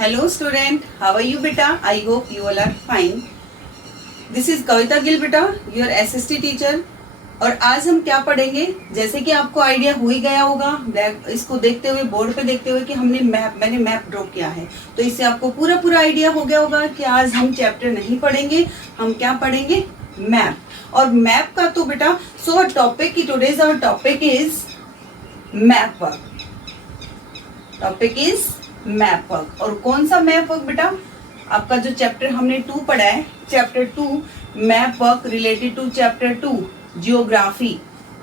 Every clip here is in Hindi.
Hello student, how are you beta? I hope you all are fine. This is कविता गिल बेटा, your SST teacher. और आज हम क्या पढ़ेंगे, जैसे कि आपको आइडिया हो ही गया होगा इसको देखते हुए, बोर्ड पे देखते हुए कि मैंने मैप ड्रॉ किया है, तो इससे आपको पूरा आइडिया हो गया होगा कि आज हम चैप्टर नहीं पढ़ेंगे, हम क्या पढ़ेंगे, मैप. और मैप का तो बेटा सो टॉपिक की today's our topic is map work. Topic is map work. और कौन सा मैप वर्क बेटा? आपका जो चैप्टर हमने 2 पढ़ा है, chapter 2 map work related to chapter 2 geography.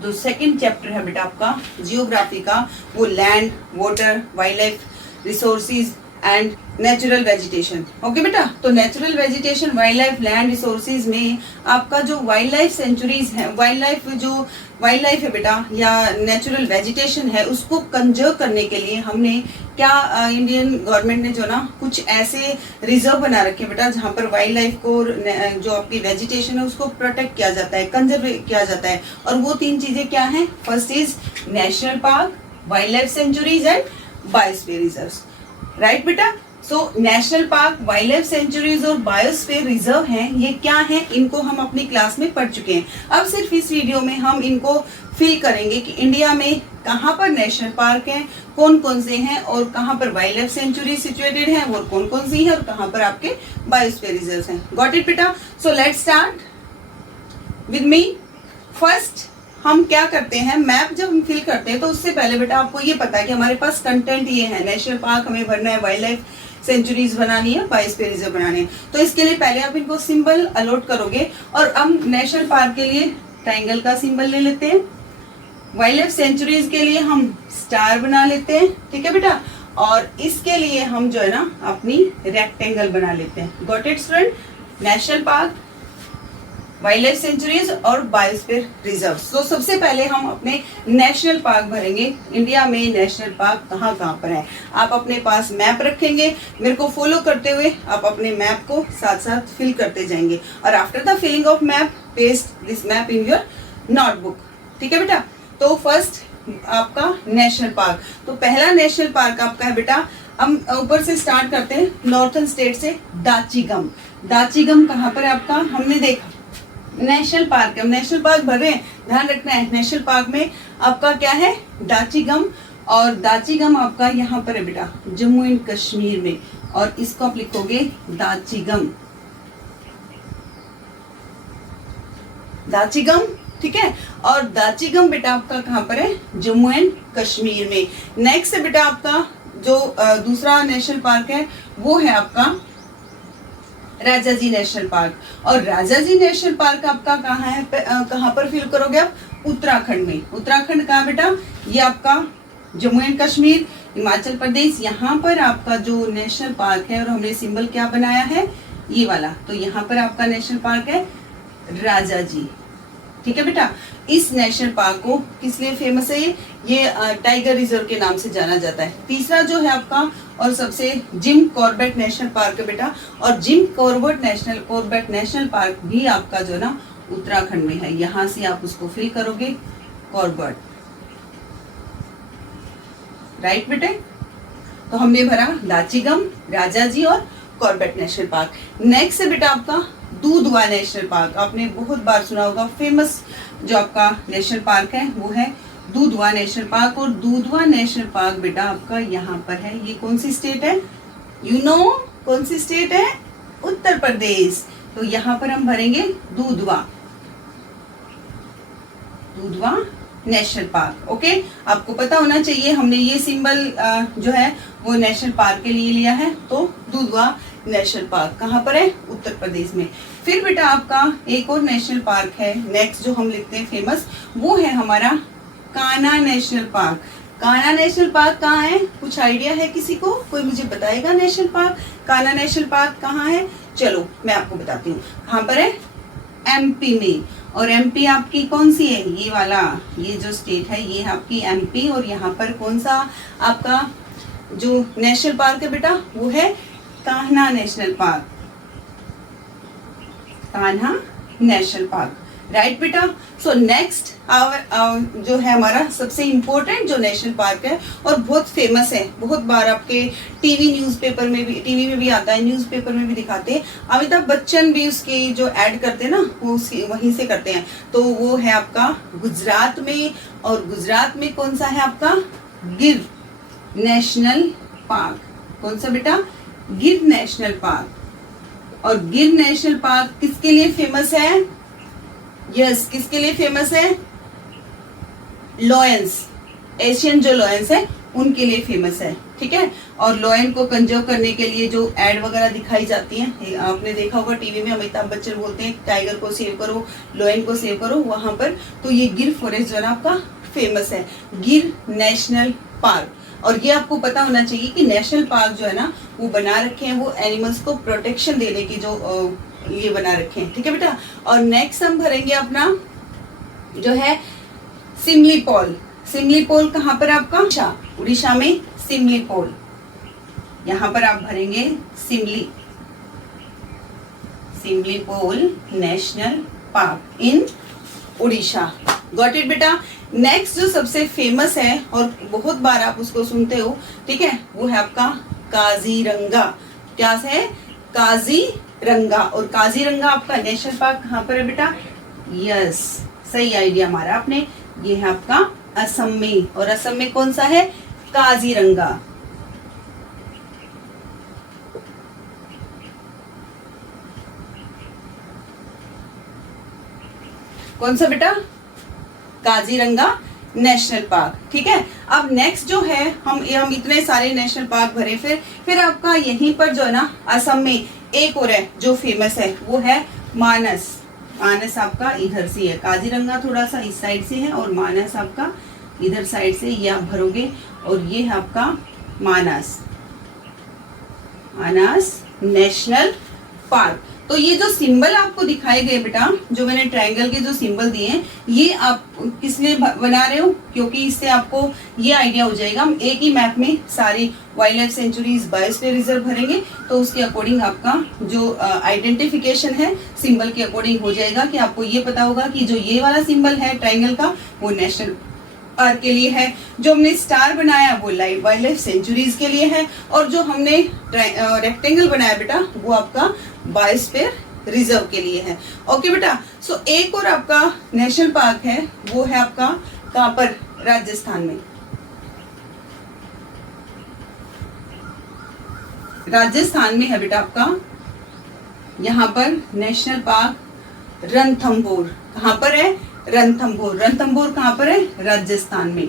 जो सेकंड चैप्टर है बेटा आपका जियोग्राफी का, वो land, water, wildlife resources and natural vegetation. Okay बेटा, तो natural vegetation, wildlife, land resources में आपका जो वाइल्ड लाइफ सेंचुरीज है, वाइल्ड लाइफ है बेटा, या नेचुरल वेजिटेशन है, उसको कंजर्व करने के लिए हमने क्या इंडियन गवर्नमेंट ने जो ना कुछ ऐसे रिजर्व बना रखे बेटा, जहाँ पर वाइल्ड लाइफ को, जो आपकी वेजिटेशन है उसको प्रोटेक्ट किया जाता है, कंजर्व किया जाता है. और वो 3 चीजें क्या हैं? First is national park, wildlife sanctuaries and biosphere reserves. Right बेटा? So national park, wildlife sanctuaries और बायोस्फीयर रिजर्व हैं, ये क्या हैं, इनको हम अपनी क्लास में पढ़ चुके हैं. अब सिर्फ इस वीडियो में हम इनको फील करेंगे कि इंडिया में कहाँ पर नेशनल पार्क हैं, कौन कौन से हैं, और कहाँ पर वाइल्ड लाइफ सेंचुरी सिचुएटेड है, और कौन कौन सी है, और कहाँ पर आपके बायोस्फीयर रिजर्व हैं. गॉट इट बेटा? So let's start with me. First हम क्या करते हैं, मैप जब हम फिल करते हैं तो उससे पहले बेटा आपको ये पता है कि हमारे पास कंटेंट ये है, नेशनल पार्क हमें भरना है, वाइल्ड लाइफ सेंचुरीज बनानी है, बायोस्फीयर रिजर्व बनाने हैं. तो इसके लिए पहले आप इनको सिंबल अलॉट करोगे, और हम नेशनल पार्क के लिए ट्राइंगल का सिंबल ले लेते हैं, वाइल्ड लाइफ सेंचुरीज के लिए हम स्टार बना लेते हैं. ठीक है बेटा? और इसके लिए हम जो है ना अपनी रेक्टेंगल बना लेते हैं. Got it student? National park, wildlife sanctuaries और बायोस्फीयर रिजर्व. तो सबसे पहले हम अपने नेशनल पार्क भरेंगे. इंडिया में नेशनल पार्क कहाँ कहाँ पर है, आप अपने पास मैप रखेंगे, मेरे को फॉलो करते हुए आप अपने मैप को साथ साथ फिल करते जाएंगे. और after the filling of map, paste this map in your notebook. ठीक है बेटा? तो फर्स्ट आपका नेशनल पार्क, तो पहला नेशनल पार्क आपका है बेटा, हम ऊपर से स्टार्ट करते हैं, नॉर्थन स्टेट से, दाचीगम. दाचीगम कहाँ पर है आपका? हमने देखा नेशनल पार्क है, हम नेशनल पार्क भर रहे हैं, ध्यान रखना है नेशनल पार्क में आपका क्या है, दाचीगम. और दाचीगम आपका यहाँ पर है बेटा, जम्मू एंड कश्मीर में, और इसको आप लिखोगे दाचीगम. दाचीगम, ठीक है? और दाचीगम बेटा आपका कहाँ पर है, जम्मू एंड कश्मीर में. नेक्स्ट है बेटा आपका जो दूसरा नेशनल पार्क है, वो है आपका राजाजी नेशनल पार्क. और राजाजी नेशनल पार्क आपका कहाँ है, कहाँ पर फील करोगे आप? उत्तराखंड में. उत्तराखंड कहाँ बेटा? ये आपका जम्मू एंड कश्मीर, हिमाचल प्रदेश, यहाँ पर आपका जो नेशनल पार्क है, और हमने सिंबल क्या बनाया है, ये वाला. तो यहाँ पर आपका नेशनल पार्क है राजाजी. ठीक है बेटा? इस नेशनल पार्क को किस लिए फेमस है, ये टाइगर रिजर्व के नाम से जाना जाता है. तीसरा जो है आपका और सबसे जिम कॉर्बेट नेशनल पार्क है बेटा, और जिम कॉर्बेट नेशनल पार्क भी आपका जो ना उत्तराखंड में है. यहां से आप उसको फिल करोगे कॉर्बेट. राइट बेटे? तो हमने भरा दाचीगम, राजाजी और कॉर्बेट नेशनल पार्क. नेक्स्ट है बेटा आपका दूधवा नेशनल पार्क. आपने बहुत बार सुना होगा, फेमस जो आपका नेशनल पार्क है वो है दूधवा नेशनल पार्क. और दूधवा नेशनल पार्क बेटा आपका यहाँ पर है. ये कौन सी स्टेट है, यू नो कौन सी स्टेट है? उत्तर प्रदेश. तो यहाँ पर हम भरेंगे दूधवा नेशनल पार्क. ओके, आपको पता होना चाहिए हमने ये सिंबल जो है वो नेशनल पार्क के लिए लिया है. तो दूधवा नेशनल पार्क कहाँ पर है? उत्तर प्रदेश में. फिर बेटा आपका एक और नेशनल पार्क है, नेक्स्ट जो हम लिखते हैं फेमस, वो है हमारा Kanha national park. Kanha national park कहाँ है? कुछ आइडिया है किसी को? कोई मुझे बताएगा national park, Kanha national park कहाँ है? चलो मैं आपको बताती हूँ. कहाँ पर है? एमपी में. और एमपी आपकी कौन सी है? ये वाला, ये जो स्टेट है ये है आपकी एमपी. और यहाँ पर कौन सा आपका जो नेशनल पार्क है बेटा, वो है Kanha national park. Kanha national park. Right बेटा। सो नेक्स्ट जो है हमारा सबसे इम्पोर्टेंट जो नेशनल पार्क है और बहुत फेमस है, बहुत बार आपके न्यूज़पेपर में भी, टीवी में भी आता है, न्यूज़पेपर में भी दिखाते हैं, अमिताभ बच्चन भी उसकी जो ऐड करते हैं ना वो वहीं से करते हैं। तो वो है आपका गुजरात में, और गुजरात में कौन सा है आपका, गिर नेशनल पार्क। कौन सा बेटा, गिर नेशनल पार्क। और गिर नेशनल पार्क किसके लिए फेमस है, यस किसके लिए फेमस है, लॉयंस, एशियन जो लॉयंस है उनके लिए फेमस है, ठीक है। और लॉयन को कंजर्व करने के लिए जो एड वगैरह दिखाई जाती है, आपने देखा होगा टीवी में, अमिताभ बच्चन बोलते हैं टाइगर को सेव करो, लॉयन को सेव करो वहां पर। तो ये गिर फॉरेस्ट जो है ना आपका फेमस है, गिर नेशनल पार्क। और ये आपको पता होना चाहिए कि नेशनल पार्क जो है ना वो बना रखे हैं, वो एनिमल्स को प्रोटेक्शन देने की जो ये बना रखे हैं, ठीक है बेटा। और नेक्स्ट हम भरेंगे अपना जो है सिमलीपॉल। सिमलीपॉल कहाँ पर आपका, उड़ीसा में सिमलीपॉल, यहाँ पर आप भरेंगे Similipal national park in Orissa. Got it बेटा। नेक्स्ट जो सबसे फेमस है और बहुत बार आप उसको सुनते हो, ठीक है, वो है आपका काजीरंगा। क्या है, काजीरंगा। और काजीरंगा आपका नेशनल पार्क कहाँ पर है बेटा, यस सही आइडिया हमारा आपने, ये है आपका असम में। और असम में कौन सा है, काजीरंगा। कौन सा बेटा, काजीरंगा नेशनल पार्क, ठीक है। अब नेक्स्ट जो है हम इतने सारे नेशनल पार्क भरे, फिर आपका यहीं पर जो है ना असम में एक और है जो फेमस है, वो है मानस। मानस आपका इधर से है, काजीरंगा थोड़ा सा इस साइड से है और मानस आपका इधर साइड से, ये आप भरोगे। और ये है आपका मानस नेशनल पार्क। तो ये जो सिंबल आपको दिखाए गए बेटा, जो मैंने ट्रायंगल के जो सिंबल दिए हैं, ये आप किस लिए बना रहे हो, क्योंकि इससे आपको ये आइडिया हो जाएगा, हम एक ही मैप में सारी wild life sanctuaries, biosphere reserve भरेंगे, तो उसके अकॉर्डिंग आपका जो आइडेंटिफिकेशन है सिंबल के अकॉर्डिंग हो जाएगा, कि आपको ये पता होगा कि जो ये वाला सिंबल है ट्रायंगल का वो नेशनल पार्क के लिए है, जो हमने स्टार बनाया वो वाइल्ड लाइफ सेंचुरीज के लिए है, और जो हमने रेक्टेंगल बनाया बेटा वो आपका बायोस्फीयर रिजर्व के लिए है। ओके बेटा। सो एक और आपका नेशनल पार्क है, वो है आपका कहाँ पर, राजस्थान में। राजस्थान में है बेटा आपका यहाँ पर नेशनल पार्क रणथंभौर। कहाँ पर है, रणथंभौर। रणथंभौर कहाँ पर है, राजस्थान में।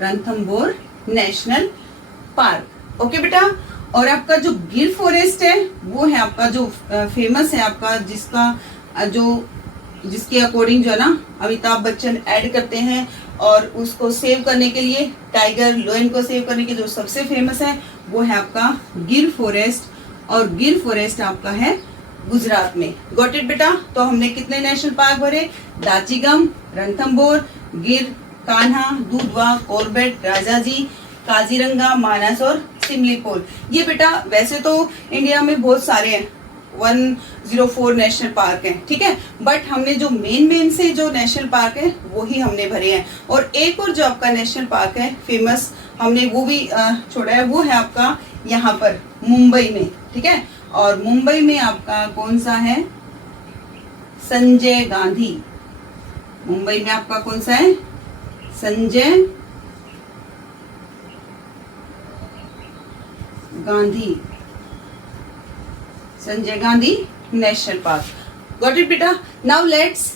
Ranthambore national park. ओके बेटा। और आपका जो गिर फॉरेस्ट है वो है आपका जो फेमस है आपका, जिसके अकॉर्डिंग जो है ना अमिताभ बच्चन ऐड करते हैं, और उसको सेव करने के लिए, टाइगर लोयन को सेव करने के जो सबसे फेमस है वो है आपका गिर फॉरेस्ट। और गिर फॉरेस्ट आपका है गुजरात में। गॉट इट बेटा। तो हमने कितने नेशनल पार्क भरे, दाचीगम, रणथंभौर, गिर, कान्हा, दुधवा, कॉर्बेट, राजाजी, काजीरंगा, मानस और सिमलीपॉल। ये बेटा वैसे तो इंडिया में बहुत सारे हैं, 104 नेशनल पार्क हैं, ठीक है, बट हमने जो मेन से जो नेशनल पार्क है वो ही हमने भरे हैं। और एक और जो आपका नेशनल पार्क है फेमस, हमने वो भी छोड़ा है, वो है आपका यहाँ पर मुंबई में, ठीक है। और मुंबई में आपका कौन सा है, संजय गांधी। मुंबई में आपका कौन सा है, Sanjay Gandhi, Sanjay Gandhi national park. Got it बेटा। Now let's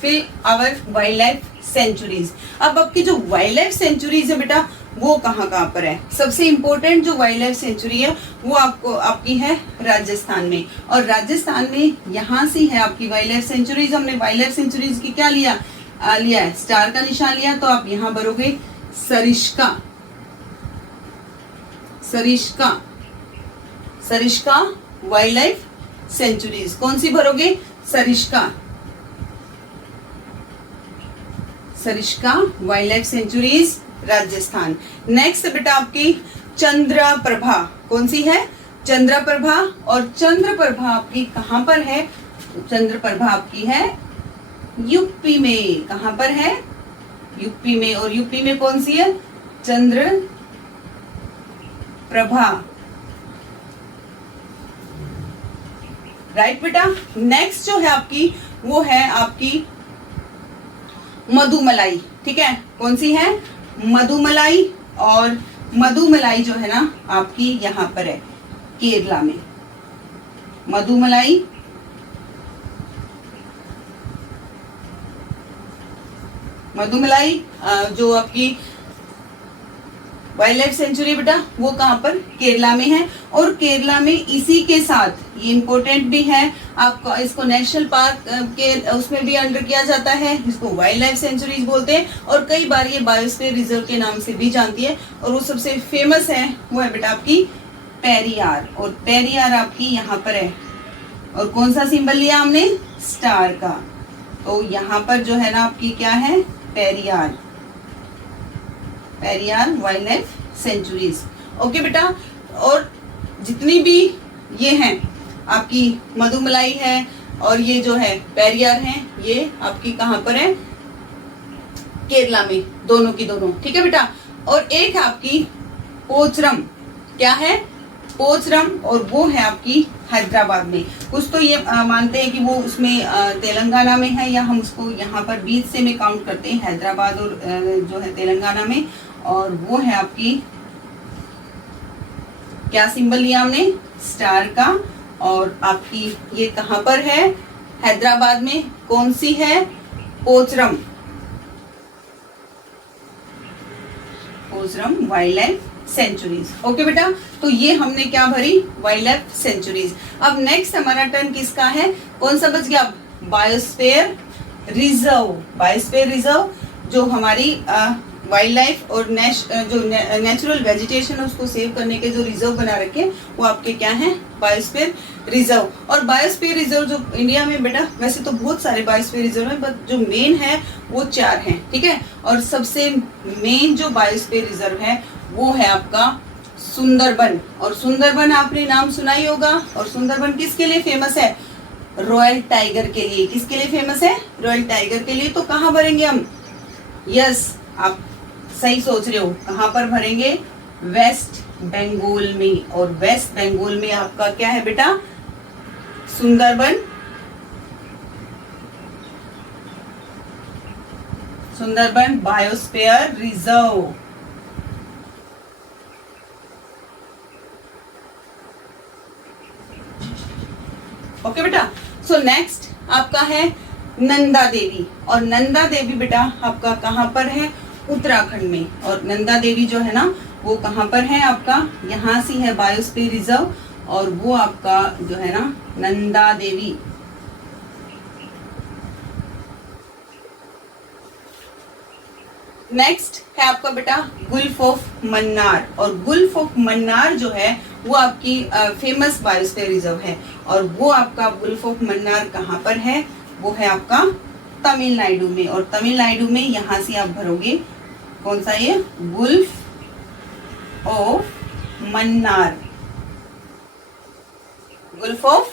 fill our wildlife sanctuaries. अब आपकी जो वाइल्ड लाइफ सेंचुरीज है बेटा वो कहाँ कहाँ पर है। सबसे इंपॉर्टेंट जो वाइल्ड लाइफ सेंचुरी है वो आपकी है राजस्थान में। और राजस्थान में यहाँ से है आपकी वाइल्ड लाइफ सेंचुरीज। हमने वाइल्ड लाइफ सेंचुरीज की क्या लिया है, स्टार का निशान लिया, तो आप यहाँ भरोगे Sariska. Sariska wildlife sanctuaries. कौन सी भरोगे, Sariska wildlife sanctuaries Rajasthan. Next बेटा आपकी चंद्रप्रभा। कौन सी है, चंद्रप्रभा, और चंद्रप्रभा आपकी कहाँ पर है? चंद्रप्रभा आपकी है यूपी में। कहाँ पर है? यूपी में। और यूपी में कौन सी है? चंद्रप्रभा। राइट बेटा। नेक्स्ट जो है आपकी, वो है आपकी मधुमलाई। ठीक है, कौन सी है? मधुमलाई। और मधुमलाई जो है ना आपकी यहाँ पर है केरला में। मधुमलाई जो आपकी वाइल्ड लाइफ सेंचुरी बेटा, वो कहाँ पर? केरला में है। और केरला में इसी के साथ ये इम्पोर्टेंट भी है, आपको इसको नेशनल पार्क के उसमें भी अंडर किया जाता है, इसको वाइल्ड लाइफ सेंचुरीज बोलते हैं, और कई बार ये बायोस्फीयर रिजर्व के नाम से भी जानती है। और वो सबसे फेमस है, वो है बेटा आपकी पेरियार। और पेरियार आपकी यहाँ पर है। और कौन सा सिंबल लिया हमने? स्टार का। तो यहाँ पर जो है ना आपकी क्या है? Periyar. Periyar wild life sanctuaries. Okay बेटा। और जितनी भी ये हैं आपकी, मधुमलाई है और ये जो है पेरियार है, ये आपकी कहाँ पर है? केरला में, दोनों की दोनों। ठीक है बेटा। और एक आपकी पोचरम। क्या है? पोचरम। और वो है आपकी हैदराबाद में। कुछ तो ये मानते हैं कि वो उसमें तेलंगाना में है, या हम उसको यहाँ पर बीच से में काउंट करते हैं, हैदराबाद और जो है तेलंगाना में। और वो है आपकी, क्या सिंबल लिया हमने? स्टार का। और आपकी ये कहाँ पर है? हैदराबाद में। कौन सी है? पोचरम। पोचरम वाइल्ड लाइफ सेंचुरीज। ओके बेटा। तो ये हमने क्या भरी? Wild life sanctuaries. अब नेक्स्ट हमारा टर्न किसका है? कौन सा बच गया? Biosphere reserve. बायोस्फीयर रिजर्व जो हमारी वाइल्ड लाइफ और जो नेचुरल वेजिटेशन है उसको सेव करने के जो रिजर्व बना रखे, वो आपके क्या है? Biosphere reserve. और बायोस्फीयर रिजर्व जो इंडिया में बेटा, वैसे तो बहुत सारे बायोस्फीयर रिजर्व है, बट जो मेन है वो 4 हैं। ठीक है। और सबसे मेन जो बायोस्फीयर रिजर्व है वो है आपका सुंदरबन। और सुंदरबन आपने नाम सुना ही होगा। और सुंदरबन किसके लिए फेमस है? रॉयल टाइगर के लिए। किसके लिए फेमस है? रॉयल टाइगर के लिए। तो कहाँ भरेंगे हम? यस, आप सही सोच रहे हो। कहाँ पर भरेंगे? वेस्ट बंगाल में। और वेस्ट बंगाल में आपका क्या है बेटा? Sundarban. Sundarban biosphere reserve. Okay बेटा। सो नेक्स्ट आपका है नंदा देवी। और नंदा देवी बेटा आपका कहाँ पर है? उत्तराखंड में। और नंदा देवी जो है ना वो कहाँ पर है? आपका यहाँ से है बायोस्फीयर रिजर्व। और वो आपका जो है ना नंदा देवी। नेक्स्ट है आपका बेटा गुल्फ ऑफ मन्नार। और गुल्फ ऑफ मन्नार जो है वो आपकी फेमस बायोस्फीयर रिजर्व है। और वो आपका गुल्फ ऑफ मन्नार कहाँ पर है? वो है आपका तमिलनाडु में। और तमिलनाडु में यहाँ से आप भरोगे कौन सा? ये Gulf of Mannar. Gulf of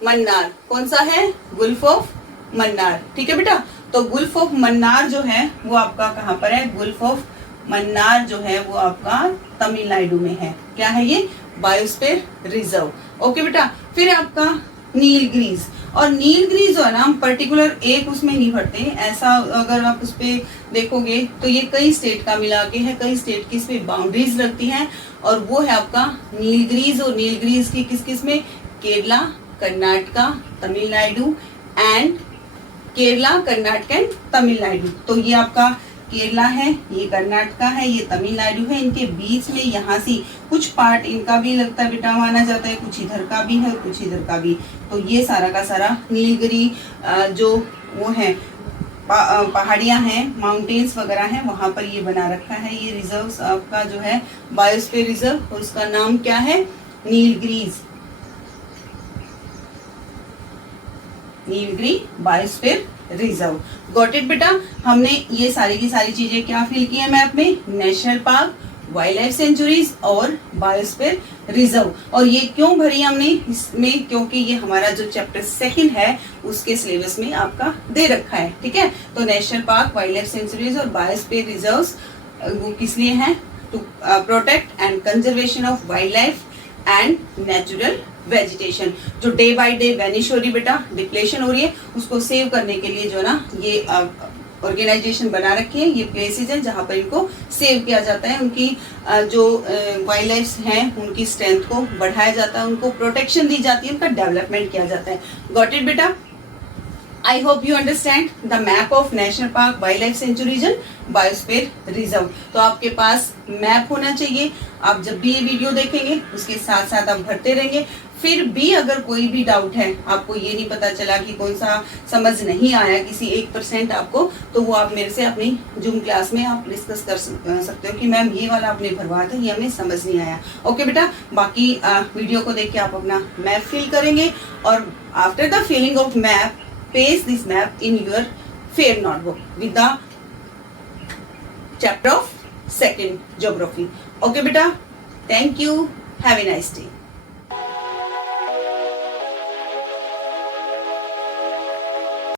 Mannar कौन सा है? Gulf of Mannar. ठीक है बेटा। तो गुल्फ ऑफ मन्नार जो है वो आपका कहाँ पर है? गुल्फ ऑफ मन्नार जो है वो आपका तमिलनाडु में है। क्या है ये? Biosphere reserve. ओके बेटा। फिर आपका नीलगिरीज। और नीलगिरीज जो है ना हम पर्टिकुलर एक उसमें नहीं भरते, ऐसा अगर आप उस पे देखोगे तो ये कई स्टेट का मिला के है, कई स्टेट की इसमें बाउंड्रीज लगती हैं। और वो है आपका नीलगिरीज। और नीलगिरीज की किस किस में? Kerala, Karnataka, Tamil Nadu and Kerala, Karnataka and Tamil Nadu. तो ये आपका केरला है, ये कर्नाटका है, ये तमिलनाडु है। इनके बीच में यहाँ से कुछ पार्ट इनका भी लगता है बेटा माना जाता है, कुछ इधर का भी है और कुछ इधर का भी। तो ये सारा का सारा नीलगिरी जो वो है पहाड़ियाँ हैं, माउंटेन्स वगैरह हैं, वहाँ पर ये बना रखा है। ये रिजर्व आपका जो है बायोस्फीयर रिजर्व, और उसका नाम क्या है? Nilgiris. Nilgiri biosphere reserve. Got it बेटा। हमने ये सारी की सारी चीजें क्या फिल की है मैप में? National park, wildlife sanctuaries और बायोस्फीयर रिजर्व। और ये क्यों भरी हमने इसमें, क्योंकि ये हमारा जो चैप्टर 2 है उसके सिलेबस में आपका दे रखा है, ठीक है। तो national park, wildlife sanctuaries और बायोस्फीयर रिजर्व्स वो किस लिए हैं? To protect and conservation of wildlife and natural vegetation. जो डे बाय डे वैनिश हो रही बेटा, डिप्लेशन हो रही है, उसको सेव करने के लिए जो ना ये ऑर्गेनाइजेशन बना रखी है, ये प्लेसेस हैं जहाँ पर इनको सेव किया जाता है, उनकी जो वाइल्ड लाइफ हैं उनकी स्ट्रेंथ को बढ़ाया जाता है, उनको प्रोटेक्शन दी जाती है, उनका डेवलपमेंट किया जाता है। गॉट इट बेटा? I hope you understand the map of national park, wildlife sanctuaries and biosphere reserve। तो आपके पास मैप होना चाहिए। आप जब भी ये वीडियो देखेंगे उसके साथ साथ आप भरते रहेंगे। फिर भी अगर कोई भी डाउट है, आपको ये नहीं पता चला कि कौन सा समझ नहीं आया किसी 1% आपको, तो वो आप मेरे से अपनी जूम क्लास में आप डिस्कस कर सकते हो कि मैम ये वाला आपने भरवाया था, ये हमें समझ नहीं आया। ओके बेटा, बाकी वीडियो को देख के आप अपना मैप फिल करेंगे और after the filling of map paste this map in your fair notebook with the chapter of 2nd geography. Okay beta, thank you, have a nice day.